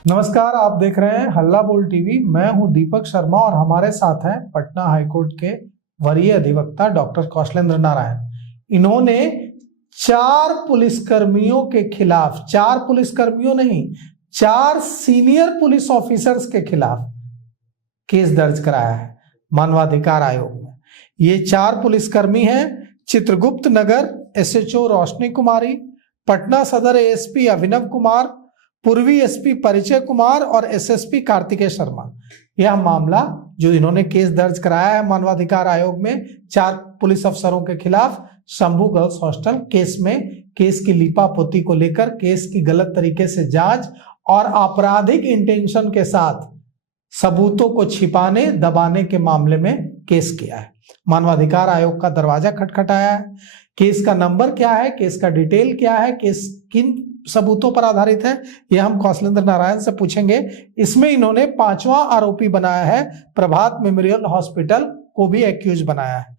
नमस्कार, आप देख रहे हैं हल्ला बोल टीवी। मैं हूं दीपक शर्मा और हमारे साथ हैं पटना हाईकोर्ट के वरीय अधिवक्ता डॉक्टर कौशलेंद्र नारायण। इन्होंने 4 पुलिसकर्मियों के खिलाफ, 4 पुलिसकर्मियों नहीं, 4 सीनियर पुलिस ऑफिसर्स के खिलाफ केस दर्ज कराया है मानवाधिकार आयोग में। ये 4 पुलिसकर्मी हैं: चित्रगुप्त नगर एसएचओ रोशनी कुमारी, पटना सदर एएसपी अभिनव कुमार, पूर्वी एसपी परिचय कुमार और एसएसपी कार्तिकेय शर्मा। यह मामला जो इन्होंने केस दर्ज कराया है मानवाधिकार आयोग में 4 पुलिस अफसरों के खिलाफ, शंभू गर्ल्स हॉस्टल केस में केस की लीपापोती को लेकर केस की गलत तरीके से जांच और आपराधिक इंटेंशन के साथ सबूतों को छिपाने दबाने के मामले में केस किया है। मानवाधिकार आयोग का दरवाजा खटखटाया है। केस का नंबर क्या है, केस का डिटेल क्या है, केस किन सबूतों पर आधारित है, यह हम कौशलेंद्र नारायण से पूछेंगे। इसमें इन्होंने 5वां आरोपी बनाया है, प्रभात मेमोरियल हॉस्पिटल को भी एक्यूज बनाया है।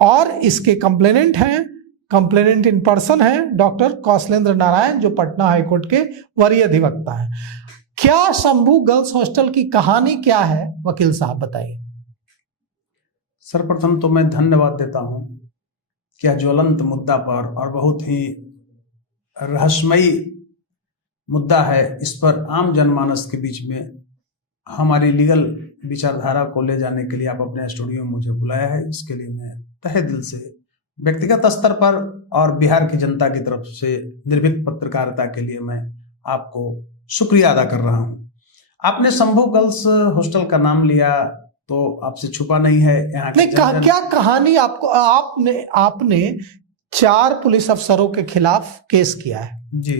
और इसके कंप्लेनेंट हैं, कंप्लेनेंट इन पर्सन हैं डॉक्टर कौशलेंद्र नारायण, जो पटना हाईकोर्ट के वरीय अधिवक्ता हैं। क्या शंभू गर्ल्स हॉस्टल की कहानी क्या है, वकील साहब बताइए। सर्वप्रथम तो मैं धन्यवाद देता हूं कि यह ज्वलंत मुद्दा पर और बहुत ही रहस्यमयी मुद्दा है, इस पर आम जनमानस के बीच में हमारी लीगल विचारधारा को ले जाने के लिए आप अपने स्टूडियो में मुझे बुलाया है। इसके लिए मैं तहे दिल से व्यक्तिगत स्तर पर और बिहार की जनता की तरफ से निर्भीक पत्रकारिता के लिए मैं आपको शुक्रिया अदा कर रहा हूं। आपने शंभू गर्ल्स हॉस्टल का नाम लिया तो आपसे छुपा नहीं है यहाँ नहीं, क्या कहानी आपको, आपने 4 पुलिस अफसरों के खिलाफ केस किया है,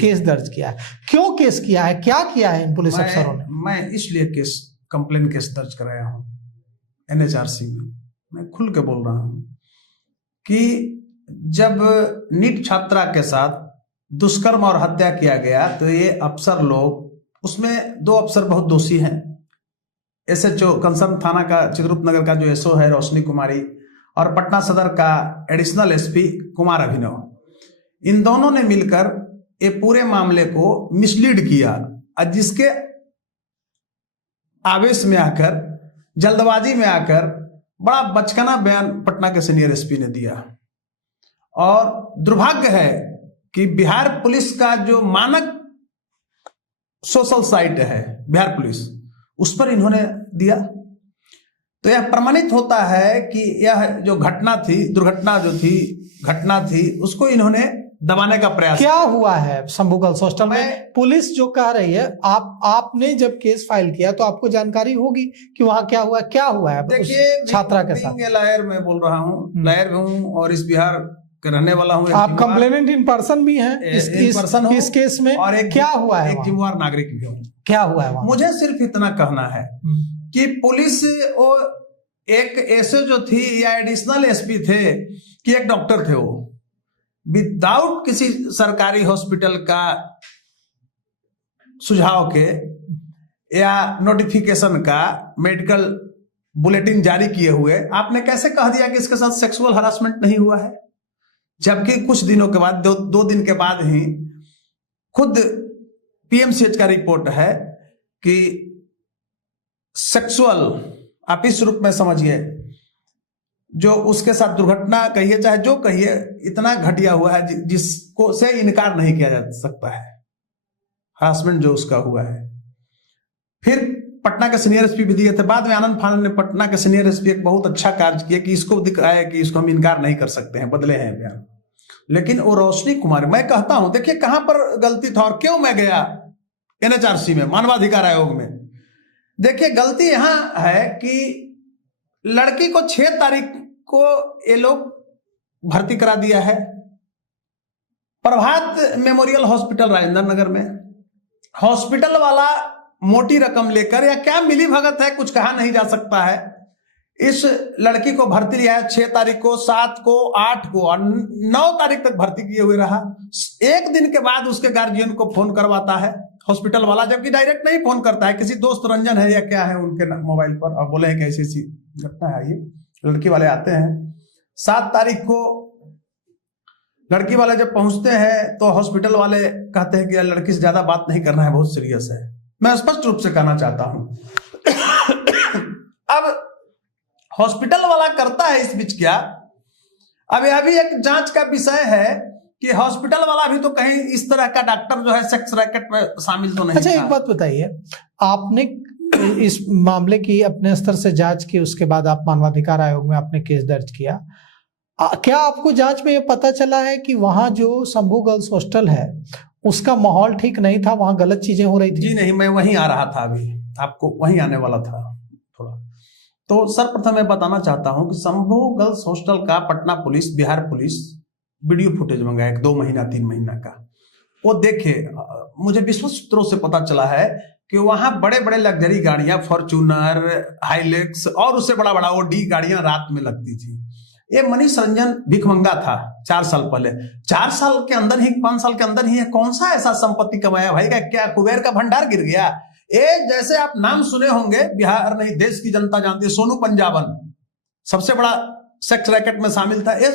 केस दर्ज किया है। क्यों केस किया है, क्या किया है इन पुलिस अफसरों ने? मैं इसलिए कंप्लेन केस दर्ज कराया हूँ एनएचआरसी में। मैं खुल के बोल रहा हूँ कि जब नीट छात्रा के साथ दुष्कर्म और हत्या किया गया तो ये अफसर लोग, उसमें 2 अफसर बहुत दोषी हैं। एसएचओ कंसर्न थाना का चित्रगुप्त नगर का जो एसओ है रोशनी कुमारी और पटना सदर का एडिशनल एसपी कुमार अभिनव, इन दोनों ने मिलकर ये पूरे मामले को मिसलीड किया और जिसके आवेश में आकर, जल्दबाजी में आकर बड़ा बचकाना बयान पटना के सीनियर एसपी ने दिया। और दुर्भाग्य है कि बिहार पुलिस का जो मानक सोशल साइट है बिहार पुलिस, उस पर इन्होंने दिया। तो यह प्रमाणित होता है कि यह जो घटना थी, दुर्घटना जो थी, घटना थी, उसको इन्होंने दबाने का प्रयास। क्या हुआ है शंभू गर्ल्स हॉस्टल में? पुलिस जो कह रही है, आपने जब केस फाइल किया तो आपको जानकारी होगी कि वहां क्या हुआ है। देखिए, छात्रा के साथ लायर मैं बोल रहा हूँ, लायर हूँ और इस बिहार का रहने वाला हूँ। आप कंप्लेनेंट इन पर्सन भी हैं इस केस में, और क्या हुआ है, एक जिम्मेवार नागरिक भी हूँ। क्या हुआ है? मुझे सिर्फ इतना कहना है कि पुलिस और एक एसओ जो थी या एडिशनल एसपी थे कि एक डॉक्टर थे, वो विदाउट किसी सरकारी हॉस्पिटल का सुझाव के या नोटिफिकेशन का मेडिकल बुलेटिन जारी किए हुए आपने कैसे कह दिया कि इसके साथ सेक्सुअल हरासमेंट नहीं हुआ है, जबकि कुछ दिनों के बाद, 2 दिन के बाद ही खुद पीएमसीएच का रिपोर्ट है कि सेक्सुअल, आप इस रूप में समझिए, जो उसके साथ दुर्घटना कहिए चाहे जो कहिए, इतना घटिया हुआ है जिसको से इनकार नहीं किया जा सकता है, हरासमेंट जो उसका हुआ है। फिर पटना के सीनियर एसपी भी दिए थे, बाद में आनंद फानंद ने पटना के सीनियर एसपी एक बहुत अच्छा कार्य किया कि इसको दिखाया कि इसको हम इनकार नहीं कर सकते हैं, बदले हैं बयान। लेकिन वो रोशनी कुमार, मैं कहता हूं, देखिए कहां पर गलती था और क्यों मैं गया एनएचआरसी में, मानवाधिकार आयोग में। देखिए गलती यहां है कि लड़की को 6 तारीख को ये लोग भर्ती करा दिया है प्रभात मेमोरियल हॉस्पिटल राजेंद्र नगर में। हॉस्पिटल वाला मोटी रकम लेकर, या क्या मिली भगत है कुछ कहा नहीं जा सकता है, इस लड़की को भर्ती लिया है 6 तारीख को, 7 को, 8 को और 9 तारीख तक भर्ती किए हुए रहा। 1 दिन के बाद उसके गार्जियन को फोन करवाता है हॉस्पिटल वाला, जबकि डायरेक्ट नहीं फोन करता है, किसी दोस्त रंजन है या क्या है उनके मोबाइल पर, और बोले हैं कि ऐसी ऐसी घटना है। ये लड़की वाले आते हैं 7 तारीख को, लड़की वाले जब पहुंचते हैं तो हॉस्पिटल वाले कहते हैं कि लड़की से ज्यादा बात नहीं करना है, बहुत सीरियस है। मैं स्पष्ट रूप से कहना चाहता हूं। अब हॉस्पिटल वाला करता है इस बीच क्या, अब यह भी एक जांच का विषय है कि हॉस्पिटल वाला भी तो कहीं इस तरह का डॉक्टर जो है सेक्स रैकेट में शामिल तो नहीं अच्छा, एक बात बताइए, आपने इस मामले की अपने स्तर से जांच की, उसके बाद आप मानवाधिकार आयोग में आपने केस दर्ज किया। क्या आपको जांच में ये पता चला है कि वहां जो शंभू गर्ल्स हॉस्टल है उसका माहौल ठीक नहीं था, वहां गलत चीजें हो रही थी? जी नहीं, मैं वहीं आ रहा था, अभी आपको वहीं आने वाला था थोड़ा। तो सर्वप्रथम मैं बताना चाहता हूं कि शंभू गर्ल्स हॉस्टल का Patna police, Bihar police video footage मंगाया 2 महीना 3 महीना का। वो देखे, मुझे विश्वस्त सूत्रों से पता चला है कि वहां बड़े बड़े लग्जरी गाड़ियां, फॉर्च्यूनर, हाइलेक्स और उससे बड़ा बड़ा ओडी गाड़ियां रात में लगती थी। ये मनीष रंजन भिखमंगा था 4 साल पहले, 4 साल के अंदर ही, 5 साल के अंदर ही कौन सा ऐसा संपत्ति कमाया भाई का, क्या कुबेर का भंडार गिर गया? ये जैसे आप नाम सुने होंगे, बिहार नहीं देश की जनता जानती है, सोनू पंजाबन सबसे बड़ा सेक्स रैकेट में शामिल था। ये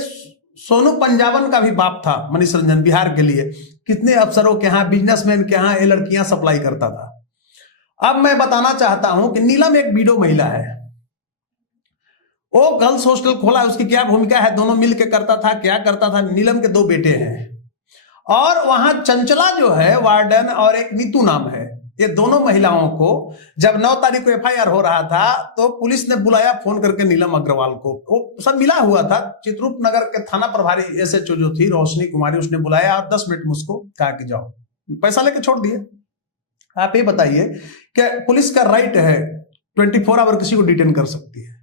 सोनू पंजाबन का भी बाप था मनीष रंजन, बिहार के लिए कितने अफसरों के यहाँ, बिजनेसमैन के यहाँ ये लड़कियां सप्लाई करता था। अब मैं बताना चाहता हूं कि नीलम एक बीडो महिला है, वो गर्ल्स हॉस्टल खोला, उसकी क्या भूमिका है, दोनों मिलकर करता था, क्या करता था। नीलम के 2 बेटे हैं और वहां चंचला जो है वार्डन और एक नीतू नाम है। ये दोनों महिलाओं को जब 9 तारीख को FIR हो रहा था तो पुलिस ने बुलाया फोन करके नीलम अग्रवाल को, वो सब मिला हुआ था। चित्रकूट नगर के थाना प्रभारी SHO जो थी रोशनी कुमारी, उसने बुलाया और 10 मिनट मुझको कहा कि जाओ, पैसा लेके छोड़ दिए। आप ये बताइए कि पुलिस का राइट है 24 आवर किसी को डिटेन कर सकती है,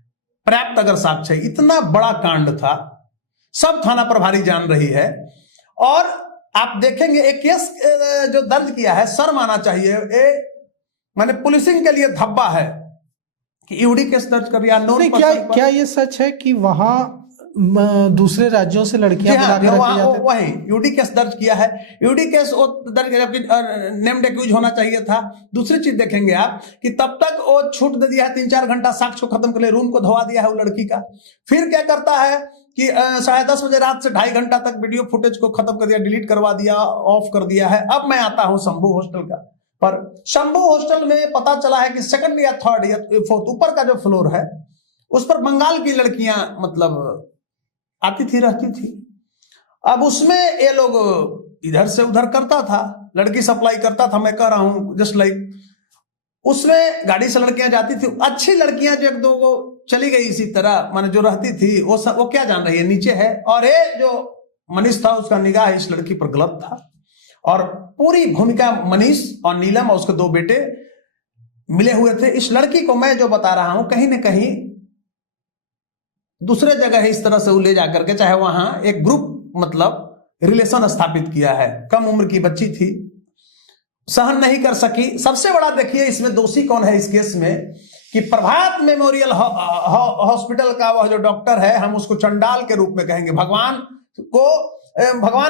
पर्याप्त अगर साक्ष्य है। इतना बड़ा कांड था, सब थाना प्रभारी जान रही है। और आप देखेंगे एक केस जो दर्ज किया है, शर्म आना चाहिए, माने पुलिसिंग के लिए धब्बा है कि ईडी केस दर्ज कर दिया। क्या ये सच है कि वहां दूसरे राज्यों से लड़कियां बुला के रखी जाती थी? वही यूडी केस दर्ज किया है, यूडी केस वो दर्ज किया जबकि नेम्ड एक्यूज होना चाहिए था। दूसरी चीज देखेंगे आप कि तब तक वो छूट दे दिया है, 3-4 घंटा साक्ष्य को खत्म कर ले, रूम को धोवा दिया है वो लड़की का। फिर क्या करता है कि 10:30 बजे रात से 2.5 घंटा तक वीडियो फुटेज को खत्म कर दिया, डिलीट करवा दिया, ऑफ कर दिया है। अब मैं आता हूं शंभू हॉस्टल का, पर शंभू हॉस्टल में पता चला है कि 2nd या 3rd या 4th ऊपर का जो फ्लोर है उस पर बंगाल की लड़कियां मतलब आती थी, रहती थी। अब उसमें ये लोग इधर से उधर करता था, लड़की सप्लाई करता था। मैं कह रहा हूं जस्ट लाइक उसमें गाड़ी से लड़कियां जाती थी, अच्छी लड़कियां जो 1-2 को चली गई इसी तरह, माने जो रहती थी वो क्या जान रही है, नीचे है। और ये जो मनीष था उसका निगाह इस लड़की पर गलत था और पूरी भूमिका मनीष और नीलम और उसके 2 बेटे मिले हुए थे। इस लड़की को मैं जो बता रहा हूं कहीं ना कहीं दूसरे जगह इस तरह से वो ले जाकर के, चाहे वहां एक ग्रुप मतलब रिलेशन स्थापित किया है। कम उम्र की बच्ची थी, सहन नहीं कर सकी। सबसे बड़ा देखिए इसमें दोषी कौन है इस केस में कि प्रभात मेमोरियल हॉस्पिटल का वह जो डॉक्टर है, हम उसको चंडाल के रूप में कहेंगे। भगवान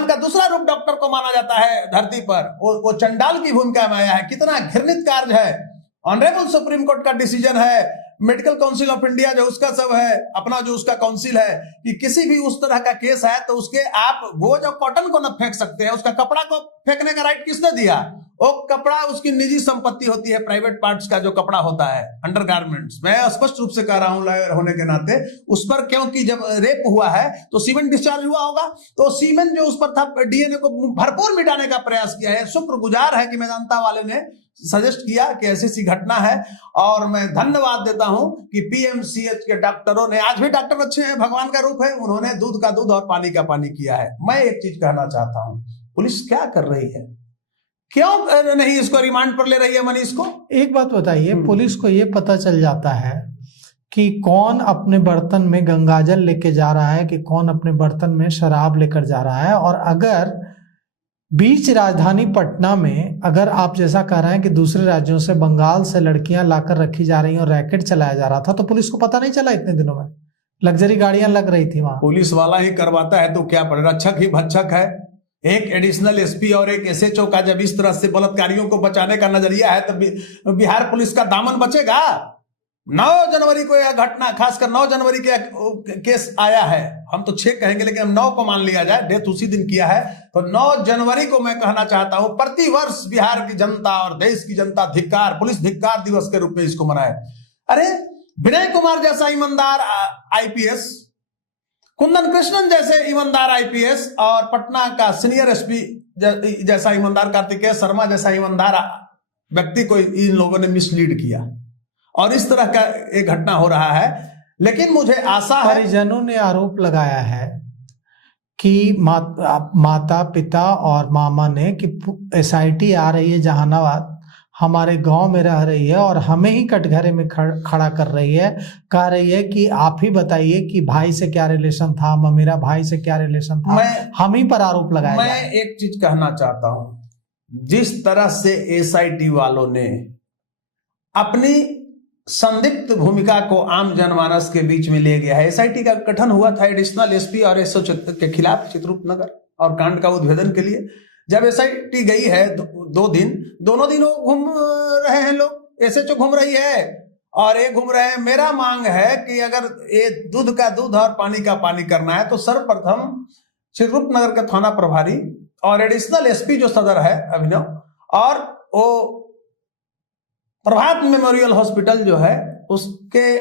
का दूसरा रूप डॉक्टर को माना जाता है धरती पर, वो चंडाल की भूमिका में आया है। कितना घृणित कार्य है। ऑनरेबल सुप्रीम कोर्ट का डिसीजन है, मेडिकल काउंसिल ऑफ इंडिया जो उसका सब है, अपना जो उसका काउंसिल है, कि किसी भी उस तरह का केस है तो उसके आप गोज और कॉटन को न फेंक सकते हैं। उसका कपड़ा को फेंकने का राइट किसने दिया? वो कपड़ा उसकी निजी संपत्ति होती है, प्राइवेट पार्ट्स का जो कपड़ा होता है, अंडरगारमेंट्स। मैं स्पष्ट रूप से कह रहा हूं लॉयर होने के नाते, उस पर क्योंकि जब रेप हुआ है तो सीमेंट डिस्चार्ज हुआ होगा, तो सीमेंट जो उस पर था DNA को भरपूर मिटाने का प्रयास किया है। शुक्रगुजार है कि मेदांता वाले ने सजेस्ट किया कि ऐसी घटना है। और मैं धन्यवाद देता हूं कि PMCH के डॉक्टरों ने, आज भी डॉक्टर अच्छे हैं, भगवान का रूप है, उन्होंने दूध का दूध और पानी का पानी किया है। मैं एक चीज कहना चाहता हूं, पुलिस क्या कर रही है, क्यों नहीं इसको रिमांड पर ले रही है मनीष को? एक बात बताइए, पुलिस को यह पता चल जाता है कि कौन अपने बर्तन में गंगाजल लेके जा रहा है, कि कौन अपने बर्तन में शराब लेकर जा रहा है। और अगर बीच राजधानी पटना में, अगर आप जैसा कह रहे हैं कि दूसरे राज्यों से, बंगाल से लड़कियां लाकर रखी जा रही हैं और रैकेट चलाया जा रहा था, तो पुलिस को पता नहीं चला इतने दिनों में? लग्जरी गाड़ियां लग रही थी वहां, पुलिस वाला ही करवाता है तो क्या रक्षक ही भक्षक है। एक एडिशनल SP और एक SHO का जब इस तरह से बलात्कारियों को बचाने का नजरिया है तो बिहार पुलिस का दामन बचेगा? 9 जनवरी को यह घटना, खासकर 9 जनवरी के केस आया है, हम तो 6 कहेंगे लेकिन हम 9 को मान लिया जाए, डेथ उसी दिन किया है, तो 9 जनवरी को मैं कहना चाहता हूं प्रतिवर्ष बिहार की जनता और देश की जनता धिक्कार, पुलिस धिक्कार दिवस के रूप में इसको मनाए। अरे विनय कुमार जैसा ईमानदार आईपीएस, कुंदन कृष्णन जैसे ईमानदार आईपीएस और पटना का सीनियर एसपी जैसा ईमानदार, कार्तिकेय शर्मा जैसा ईमानदार व्यक्ति को इन लोगों ने मिसलीड किया और इस तरह का एक घटना हो रहा है। लेकिन मुझे आशा है, परिजनों ने आरोप लगाया है कि माता पिता और मामा ने कि एसआईटी आ रही है जहानाबाद, हमारे गांव में रह रही है और हमें ही कटघरे में खड़ा कर रही है, कह रही है कि आप ही बताइए कि भाई से क्या रिलेशन था, मेरा भाई से क्या रिलेशन था, हम ही पर आरोप लगाया। मैं एक चीज कहना चाहता हूं, जिस तरह से एसआईटी वालों ने अपनी संदिग्ध भूमिका को आम जनमानस के बीच में ले गया है। एसआईटी का गठन हुआ था एडिशनल एसपी और एसओ के खिलाफ चित्रकूट नगर और कांड का उद्भेदन के लिए। जब एसआईटी गई है 2 दिन, दोनों दिन वो घूम रहे हैं लोग, एसएचओ घूम रही है और ये घूम रहे हैं। मेरा मांग है कि अगर ये दूध का दूध और पानी का पानी करना है तो सर्वप्रथम चित्रकूट नगर के थाना प्रभारी और एडिशनल एसपी जो सदर है अभिनव, और वो प्रभात मेमोरियल हॉस्पिटल जो है उसके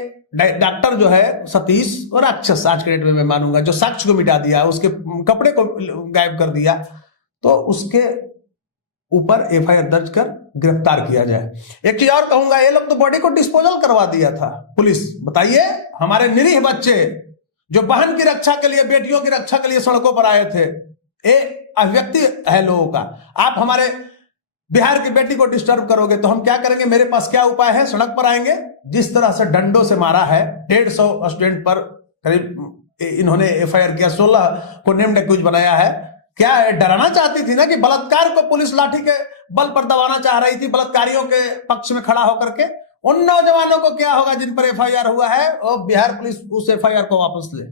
डॉक्टर जो है सतीश और राक्षस, आज के डेट में मैं मानूंगा, जो साक्ष्य को मिटा दिया, उसके कपड़े को गायब कर दिया, तो उसके ऊपर एफआईआर दर्ज कर गिरफ्तार किया जाए। एक चीज और कहूंगा, ये लोग तो बॉडी को डिस्पोजल करवा दिया था पुलिस। बताइए, हमारे निरीह बच्चे जो बहन की रक्षा के लिए, बेटियों की रक्षा के लिए सड़कों पर आए थे, ये अभिव्यक्ति है लोगों का। आप हमारे बिहार की बेटी को डिस्टर्ब करोगे तो हम क्या करेंगे? मेरे पास क्या उपाय है? सड़क पर आएंगे। जिस तरह से डंडों से मारा है, 150 स्टूडेंट पर करीब इन्होंने एफआईआर किया, 16 को नेम्ड एक्यूज बनाया है। क्या है, डराना चाहती थी ना कि बलात्कार को पुलिस लाठी के बल पर दबाना चाह रही थी, बलात्कारियों के पक्ष में खड़ा होकर के। उन नौजवानों को क्या होगा जिन पर एफआईआर हुआ है, और बिहार पुलिस उस एफआईआर को वापस ले,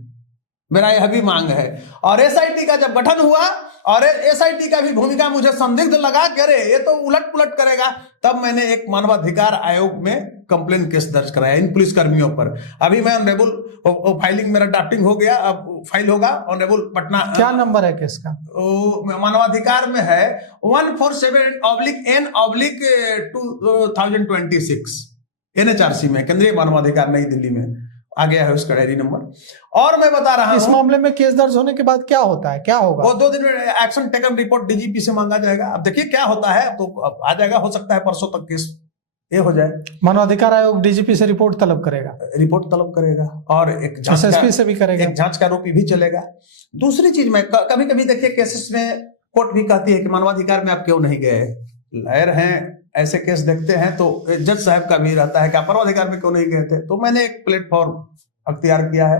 मेरा यह भी मांग है। और एसआईटी का जब गठन हुआ और एसआईटी का भी भूमिका मुझे संदिग्ध लगा, करे ये तो उलट पुलट करेगा, तब मैंने एक मानवाधिकार आयोग में कंप्लेन केस दर्ज कराया इन पुलिसकर्मियों पर। अभी मैं ऑनरेबल फाइलिंग, मेरा ड्राफ्टिंग हो गया, अब फाइल होगा ऑनरेबल पटना। क्या नंबर है केस का? मानवाधिकार में है 147/N/2026 NHRC में, केंद्रीय मानवाधिकार नई दिल्ली में आ गया है उसका डायरी नंबर। और मैं बता रहा हूं, इस मामले में केस दर्ज होने के बाद क्या होता है, क्या होगा? वो 2 दिन में एक्शन टेकन रिपोर्ट डीजीपी से मांगा जाएगा। अब देखिए क्या होता है, तो अब आ जाएगा, हो सकता है परसों तक केस ये हो जाए। मानवाधिकार आयोग डीजीपी से रिपोर्ट तलब करेगा, तलब करेगा और एक एसएसपी से भी करेगा, एक जांच का आरोपी भी चलेगा। दूसरी चीज, मैं कभी कभी देखिए केसेस में कोर्ट भी कहती है कि मानवाधिकार में आप क्यों नहीं गए। लॉयर हैं, ऐसे केस देखते हैं तो जज साहब का भी रहता है कि आप मानवाधिकार में क्यों नहीं गए थे। तो मैंने एक प्लेटफॉर्म अख्तियार किया है,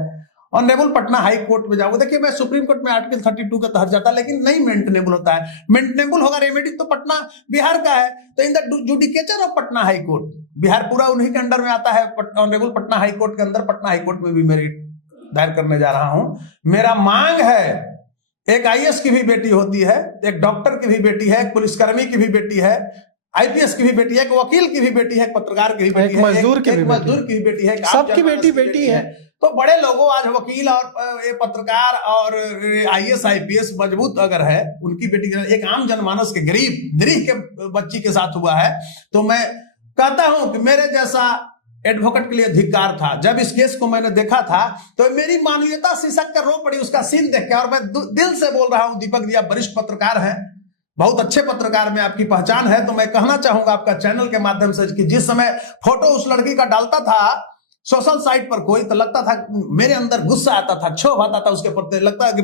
ऑनरेबल पटना हाई कोर्ट में जाऊंगा। देखिए, मैं सुप्रीम कोर्ट में आर्टिकल 32 के तहत जाता, लेकिन नहीं मेंटेनेबल होता है। मेंटेनेबल होगा, रेमेडी तो पटना बिहार का है, तो in the judicature of Patna high court, Bihar पूरा उन्हीं के अंडर में आता है। ऑनरेबल पटना हाई कोर्ट के अंदर पटना हाई कोर्ट में भी मेरी दायर करने जा रहा हूं। मेरा मांग है, एक आईएएस की भी बेटी होती है, एक डॉक्टर की भी बेटी है, एक पुलिसकर्मी की भी बेटी है, आईपीएस की भी बेटी है, एक वकील की भी बेटी है, एक पत्रकार की भी बेटी है, एक मजदूर की भी बेटी है, सबकी बेटी है। तो बड़े लोगों, आज वकील और ये पत्रकार और आईएएस आईपीएस मजबूत अगर है, उनकी बेटी, एक आम जनमानस के गरीब निरीह के बच्ची के साथ हुआ है, तो मैं कहता हूं कि मेरे जैसा एडवोकेट के लिए धिक्कार था। जब इस केस को मैंने देखा था तो मेरी मानवीयता शीर्षक कर रो पड़ी उसका सीन देख के। और मैं दिल से बोल रहा हूं, दीपक जी आप वरिष्ठ पत्रकार हैं, बहुत अच्छे पत्रकार में आपकी पहचान है, तो मैं कहना चाहूंगा आपका चैनल के माध्यम से कि जिस समय फोटो उस लड़की का डालता था सोशल साइट पर कोई, तो लगता था मेरे अंदर गुस्सा आता था, क्षोभ आता था उसके प्रति। लगता है कि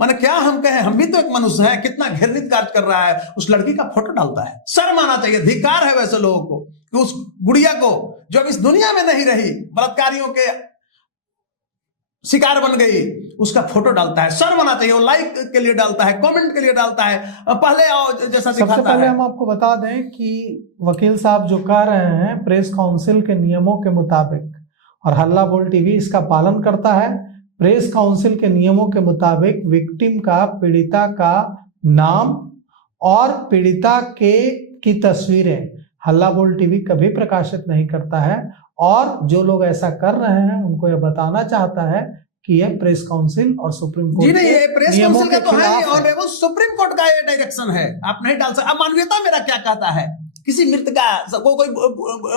माने क्या हम कहें, हम भी तो एक मनुष्य हैं, कितना घृणित कार्य कर रहा है, उस लड़की का फोटो डालता है। शर्म आना चाहिए, धिक्कार है वैसे लोगों को कि उस गुड़िया को जो इस दुनिया में नहीं रही, बलात्कारियों के शिकार बन गई, उसका फोटो डालता है। शर्म आना चाहिए। वो लाइक के लिए डालता है, कमेंट के लिए डालता है, पहले आओ जैसा दिखाता है। सबसे पहले हम आपको बता दें कि वकील साहब जो कह रहे हैं प्रेस काउंसिल के नियमों के मुताबिक, और हल्ला बोल टीवी इसका पालन करता है, प्रेस काउंसिल के नियमों के मुताबिक विक्टिम का, पीड़िता का नाम और पीड़िता की तस्वीरें हल्ला बोल टीवी कभी प्रकाशित नहीं करता है। और जो लोग ऐसा कर रहे हैं उनको यह बताना चाहता है कि यह प्रेस काउंसिल और सुप्रीम कोर्ट जी नहीं, ये प्रेस नियमों काउंसिल का के तो है खिलाफ नहीं, है। ऑनरेबल सुप्रीम कोर्ट का ये डायरेक्शन है, आप नहीं डाल सकते। अब मानवीयता मेरा क्या कहता है, किसी मृत का कोई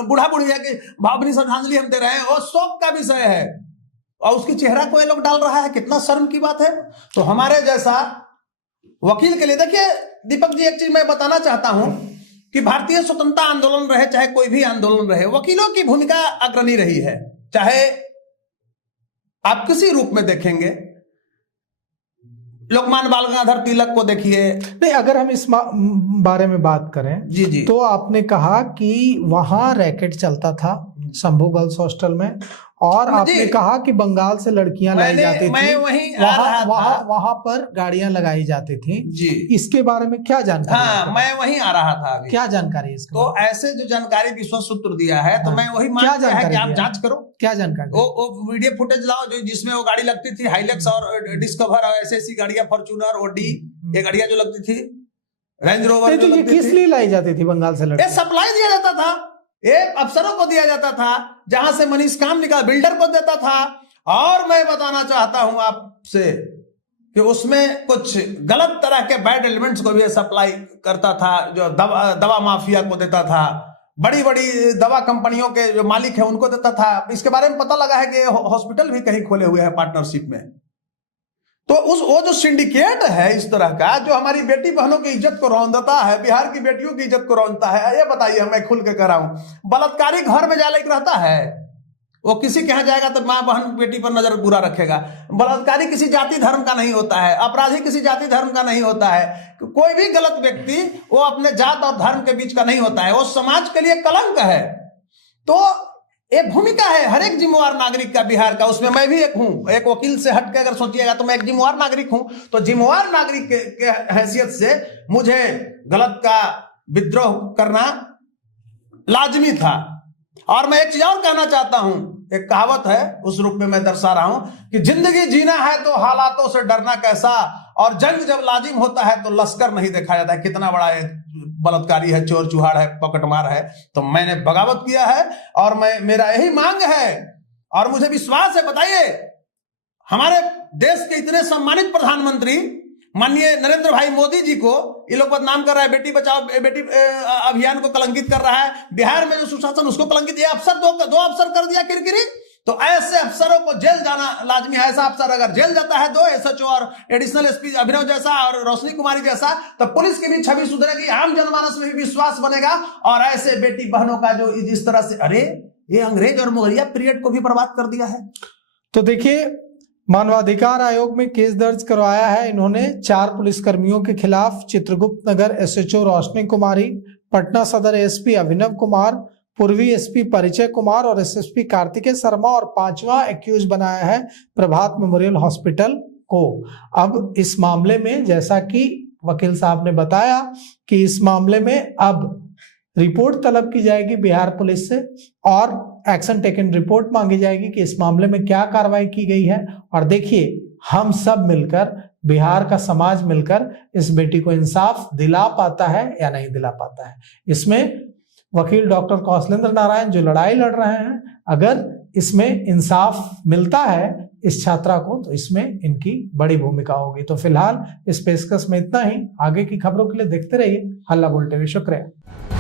बूढ़ा बूढ़ी है कि भावभीनी श्रद्धांजलि हम दे रहे हैं, और शोक का विषय है और उसकी चेहरा को ये लोग डाल रहा है, कितना शर्म की बात है। तो हमारे जैसा वकील के लिए देखिए दीपक जी, एक चीज मैं बताना चाहता हूं कि भारतीय स्वतंत्रता आंदोलन रहे चाहे कोई भी आंदोलन रहे, वकीलों की भूमिका अग्रणी रही है। चाहे आप किसी रूप में देखेंगे, लोकमान्य बाल गंगाधर तिलक को देखिए। नहीं, अगर हम इस बारे में बात करें जी जी, तो आपने कहा कि वहां रैकेट चलता था शंभू गर्ल्स हॉस्टल में, और आपने कहा कि बंगाल से लड़कियां लाई जाती थी, मैं वहीं आ रहा था, वहां पर गाड़ियां लगाई जाती थी जी। इसके बारे में क्या जानकारी? हाँ, मैं वहीं आ रहा था अभी। क्या जानकारी है इसका? तो ऐसे जो जानकारी विश्व सूत्र दिया है, तो मैं वही क्या मांग है कि आप दिया? जांच करो। क्या जानकारी? वो वीडियो फुटेज लाओ जो जिसमें वो गाड़ी लगती थी, हाइलेक्स और डिस्कवर और ऐसी गाड़ियां, फॉर्च्यूनर, ओडी, ये गाड़ियां जो लगती थी, रेंज रोवर जो लगती थी, किस लिए लाई जाती थी बंगाल से लड़कियां? सप्लाई दिया जाता था, एक अफसरों को दिया जाता था, जहां से मनीष काम निकाल बिल्डर को देता था। और मैं बताना चाहता हूं आपसे कि उसमें कुछ गलत तरह के बैड एलिमेंट्स को भी सप्लाई करता था, जो दवा माफिया को देता था, बड़ी बड़ी दवा कंपनियों के जो मालिक है उनको देता था। इसके बारे में पता लगा है कि हॉस्पिटल भी कहीं खोले हुए हैं पार्टनरशिप में। तो वो जो सिंडिकेट है इस तरह का, जो हमारी बेटी बहनों की इज्जत को रौंदता है, बिहार की बेटियों की इज्जत को रौंदता है, ये बताइए, मैं खुल के कह रहा हूं। बलात्कारी घर में जाले रहता है, वो किसी के यहां जाएगा तो मां बहन बेटी पर नजर बुरा रखेगा। बलात्कारी किसी जाति धर्म का नहीं होता है, अपराधी किसी जाति धर्म का नहीं होता है, कोई भी गलत व्यक्ति वो अपने जात और धर्म के बीच का नहीं होता है, वो समाज के लिए कलंक है। तो ये भूमिका है हर एक जिम्मेवार नागरिक का बिहार का, उसमें मैं भी एक हूं। एक वकील से हटके अगर सोचिएगा तो मैं एक जिम्मेवार नागरिक हूं। तो जिम्मेवार नागरिक के हैसियत से मुझे गलत का विद्रोह करना लाजमी था। और मैं एक चीज और कहना चाहता हूं, एक कहावत है उस रूप में मैं दर्शा रहा हूं कि जिंदगी जीना है तो हालातों से डरना कैसा, और जंग जब लाजिम होता है तो लश्कर नहीं देखा जाता है। कितना बड़ा बलात्कारी है, चोर चुहाड़ है, पकड़मार है, तो मैंने बगावत किया है और मेरा यही मांग है और मुझे विश्वास है। बताइए, हमारे देश के इतने सम्मानित प्रधानमंत्री माननीय नरेंद्र भाई मोदी जी को ये लोग बदनाम कर रहा है, बेटी बचाओ बेटी अभियान को कलंकित कर रहा है, बिहार में जो सुशासन उसको कलंकित, ये अफसर दो अफसर कर दिया किरकिरी। तो ऐसे अफसरों को जेल जाना लाजमी है। ऐसा अफसर अगर जेल जाता है, 2 SHO और एडिशनल SP अभिनव जैसा और रोशनी कुमारी जैसा, तो पुलिस की भी छवि सुधरेगी, आम जनमानस में भी विश्वास बनेगा। और ऐसे बेटी बहनों का जो इस तरह से, अरे ये अंग्रेज और मुगलिया पीरियड को भी बर्बाद कर दिया है। तो देखिए, मानवाधिकार आयोग में केस दर्ज करवाया है इन्होंने 4 पुलिसकर्मियों के खिलाफ। चित्रगुप्त नगर SHO रोशनी कुमारी, पटना सदर SP अभिनव कुमार, पूर्वी SP परिचय कुमार और SSP कार्तिकेय शर्मा, और 5वां एक्यूज बनाया है प्रभात मेमोरियल हॉस्पिटल को। अब इस मामले में, जैसा कि वकील साहब ने बताया, कि इस मामले में अब रिपोर्ट तलब की जाएगी बिहार पुलिस से और एक्शन टेकन रिपोर्ट मांगी जाएगी कि इस मामले में क्या कार्रवाई की गई है। और देखिए, हम सब मिलकर, बिहार का समाज मिलकर इस बेटी को इंसाफ दिला पाता है या नहीं दिला पाता है। इसमें वकील डॉक्टर कौशलेंद्र नारायण जो लड़ाई लड़ रहे हैं, अगर इसमें इंसाफ मिलता है इस छात्रा को, तो इसमें इनकी बड़ी भूमिका होगी। तो फिलहाल इस पेशकश में इतना ही। आगे की खबरों के लिए देखते रहिए हल्ला बोल टीवी। शुक्रिया।